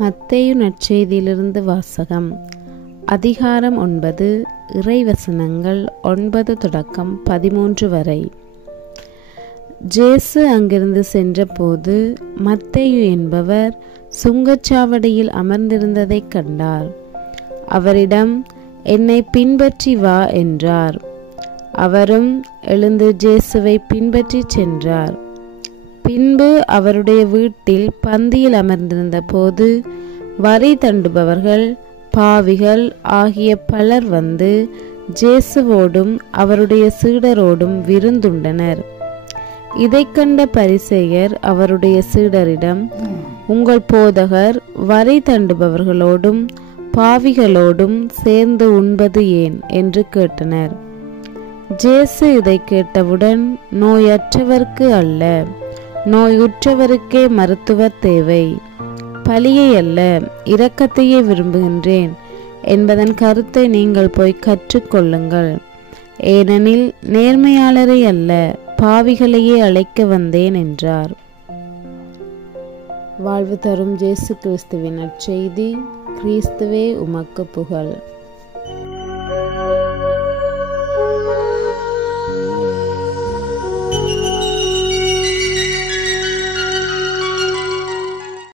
மத்தேயு நற்செய்தியிலிருந்து வாசகம். அதிகாரம் 9, இறைவசனங்கள் 9 தொடக்கம் 13 வரை. ஜேசு அங்கிருந்து சென்றபோது மத்தேயு என்பவர் சுங்கச்சாவடியில் அமர்ந்திருந்ததைக் கண்டார். அவரிடம், "என்னை பின்பற்றி வா" என்றார். அவரும் எழுந்து ஜேசுவை பின்பற்றி சென்றார். பின்பு அவருடைய வீட்டில் பந்தியில் அமர்ந்திருந்த போது வரி தண்டுபவர்கள், பாவிகள் ஆகிய பலர் வந்து ஜேசுவோடும் அவருடைய சீடரோடும் விருந்துண்டனர். இதைக் கண்ட பரிசேயர் அவருடைய சீடரிடம், "உங்கள் போதகர் வரி தண்டுபவர்களோடும் பாவிகளோடும் சேர்ந்து உண்பது ஏன்?" என்று கேட்டனர். ஜேசு இதை கேட்டவுடன், "நோயற்றவர்க்கு அல்ல, நோயுற்றவருக்கே மருத்துவர் தேவை. பலியை அல்ல, இரக்கத்தையே விரும்புகின்றேன் என்பதன் கருத்தை நீங்கள் போய் கற்றுக்கொள்ளுங்கள். ஏனெனில் நேர்மையாளரை அல்ல, பாவிகளையே அழைக்க வந்தேன்" என்றார். வாழ்வு தரும் இயேசு கிறிஸ்துவின் நற்செய்தி. கிறிஸ்துவே உமக்கு புகழ்.